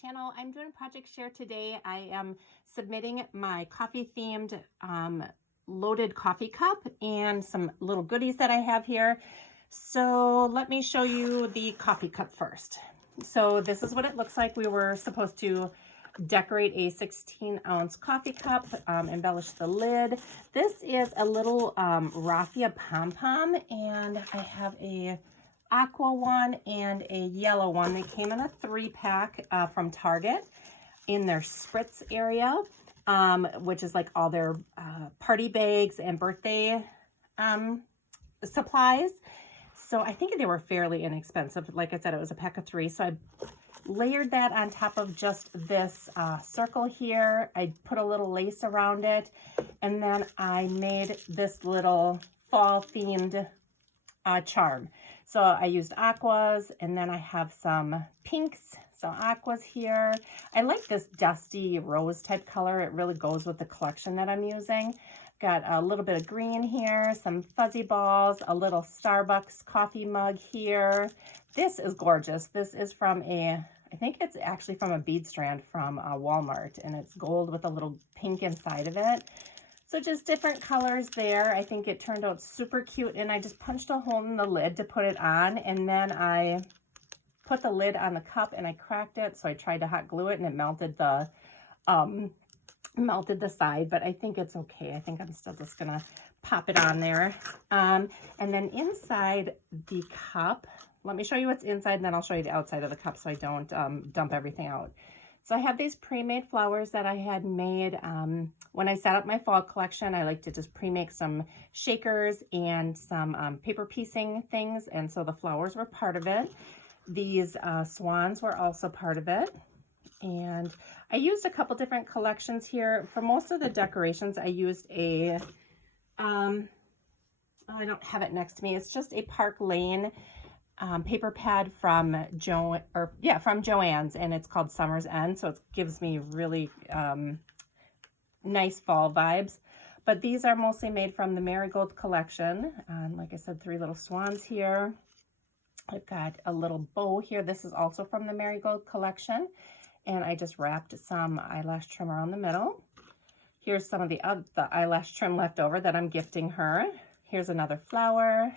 channel. I'm doing a project share today. I am submitting my coffee themed loaded coffee cup and some little goodies that I have here. So let me show you the coffee cup first. So this is what it looks like. We were supposed to decorate a 16-ounce coffee cup, embellish the lid. This is a little raffia pom-pom, and I have a aqua one and a yellow one. They came in a 3-pack from Target in their spritz area, which is like all their party bags and birthday supplies. So I think they were fairly inexpensive. Like I said, it was a pack of 3. So I layered that on top of just this circle here. I put a little lace around it, and then I made this little fall themed charm. So I used aquas, and then I have some pinks, so aquas here. I like this dusty rose type color. It really goes with the collection that I'm using. Got a little bit of green here, some fuzzy balls, a little Starbucks coffee mug here. This is gorgeous. This is from I think it's actually from a bead strand from Walmart, and it's gold with a little pink inside of it. So just different colors there. I think it turned out super cute, and I just punched a hole in the lid to put it on, and then I put the lid on the cup and I cracked it. So I tried to hot glue it, and it melted the side, but I think it's okay. I think I'm still just gonna pop it on there. And then inside the cup, let me show you what's inside, and then I'll show you the outside of the cup so I don't dump everything out. So I have these pre-made flowers that I had made when I set up my fall collection. I like to just pre-make some shakers and some paper piecing things, and so the flowers were part of it. These swans were also part of it. And I used a couple different collections here. For most of the decorations, I used I don't have it next to me. It's just a Park Lane paper pad from Joann's, and it's called Summer's End, so it gives me really nice fall vibes. But these are mostly made from the Marigold collection. Like I said, 3 little swans here. I've got a little bow here. This is also from the Marigold collection, and I just wrapped some eyelash trim around the middle. Here's some of the eyelash trim left over that I'm gifting her. Here's another flower.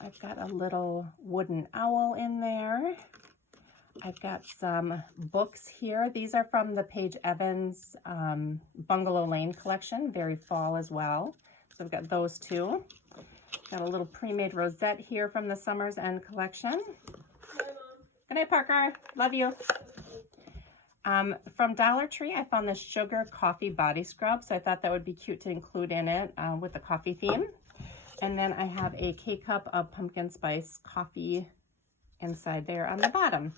I've got a little wooden owl in there. I've got some books here. These are from the Paige Evans Bungalow Lane collection, very fall as well. So I've got those 2. Got a little pre-made rosette here from the Summer's End collection. Good night, Parker. Love you. From Dollar Tree, I found this sugar coffee body scrub, so I thought that would be cute to include in it with the coffee theme. And then I have a K-cup of pumpkin spice coffee inside there on the bottom.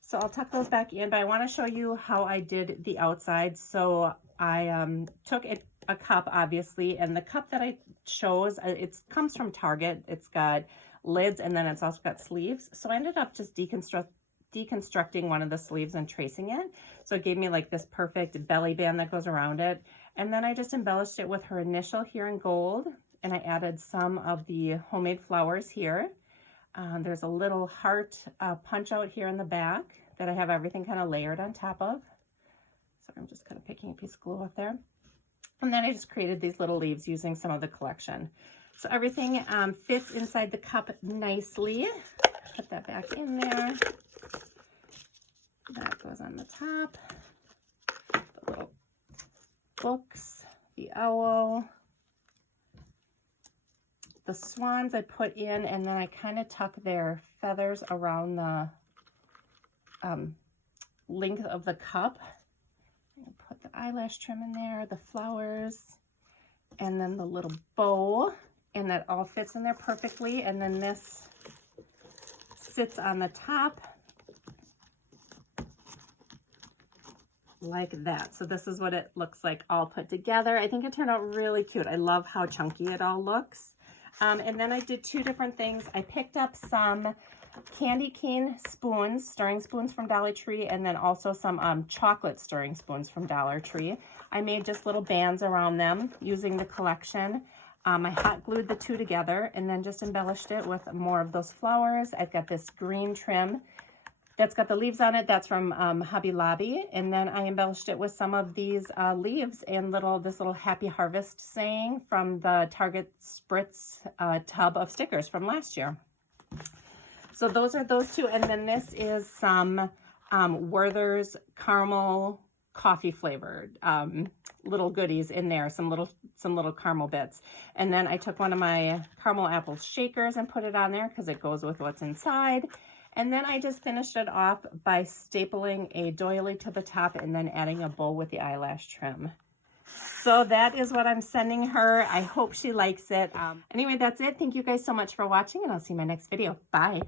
So I'll tuck those back in, but I want to show you how I did the outside. So I took a cup, obviously, and the cup that I chose, it comes from Target. It's got lids, and then it's also got sleeves. So I ended up just deconstructing one of the sleeves and tracing it. So it gave me like this perfect belly band that goes around it. And then I just embellished it with her initial here in gold. And I added some of the homemade flowers here. There's a little heart punch out here in the back that I have everything kind of layered on top of. So I'm just kind of picking a piece of glue up there. And then I just created these little leaves using some of the collection. So everything fits inside the cup nicely. Put that back in there. That goes on the top. The little books, the owl. The swans I put in, and then I kind of tuck their feathers around the length of the cup. Put the eyelash trim in there, the flowers, and then the little bow, and that all fits in there perfectly. And then this sits on the top like that. So this is what it looks like all put together. I think it turned out really cute. I love how chunky it all looks. And then I did 2 different things. I picked up some candy cane spoons, stirring spoons from Dollar Tree, and then also some chocolate stirring spoons from Dollar Tree. I made just little bands around them using the collection. I hot glued the 2 together and then just embellished it with more of those flowers. I've got this green trim that's got the leaves on it. That's from Hobby Lobby. And then I embellished it with some of these leaves and this little Happy Harvest saying from the Target Spritz tub of stickers from last year. So those are those two. And then this is some Werther's caramel coffee flavored little goodies in there, some little caramel bits. And then I took one of my caramel apple shakers and put it on there because it goes with what's inside. And then I just finished it off by stapling a doily to the top and then adding a bow with the eyelash trim. So that is what I'm sending her. I hope she likes it. Anyway, that's it. Thank you guys so much for watching, and I'll see you in my next video. Bye.